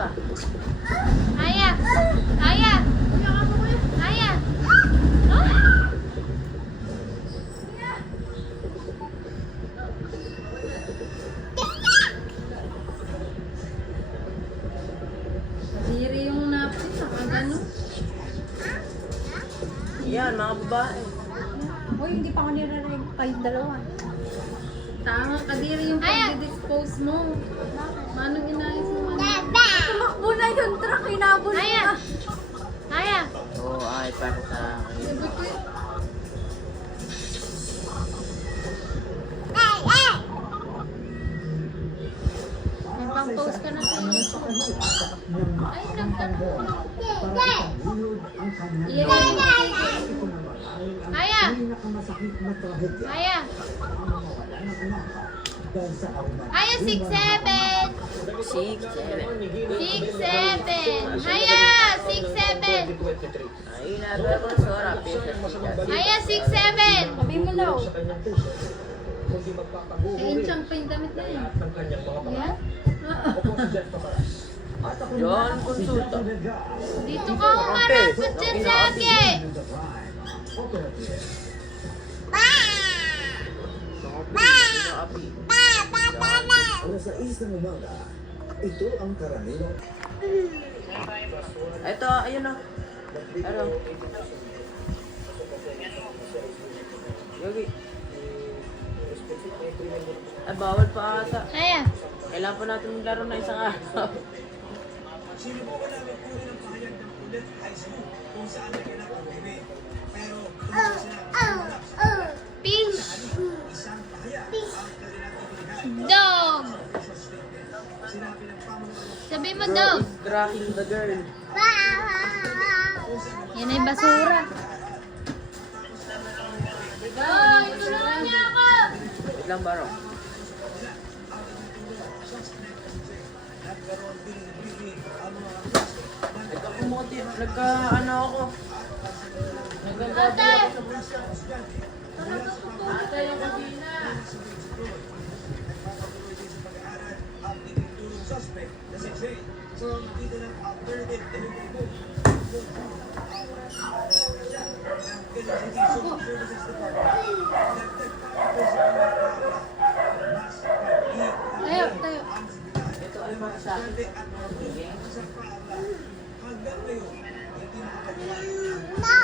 pa. Aya! Aya! Aya! Oh! Kadiri yung napin, nakagano. Yan, mga babae. Uy, hindi pa ako nirarinig pa yung dalawa. Tama, kadiri yung pag-dispose mo. Manong inayos mo? Tumakbo na yung truck, hinabol mo Aya! na. Aya! Oo, ay, para sa akin. May pang-post ka na sa YouTube. Ay, nagtanong. Aya! Aya! Aya, 6'7". 6, 7. 6'7". Aya, 6'7". Ay, nagawa ko sa oras. Aya, 6'7". Sabi mo daw. Inchang pa yung damit na yun. Yan? John, konsulta. Dito ka umarap at dyan sa akin. Alas 6 ng umaga, ito ang karaniwang Ito, ayun na. Ano? Yogi. Ay, bawal pa ata. Aya. Kailangan pa natin maglaro na isang araw. Fish. Dog. Sabi mo dog. Is dragging the girl. Yan ay basura. Hoy, tulungan niya ako. Wait lang, Baro. Nagka-ano ako. Ate! Ate, yung kabina. Tayo, tayo. Ito ay mga sa akin. No!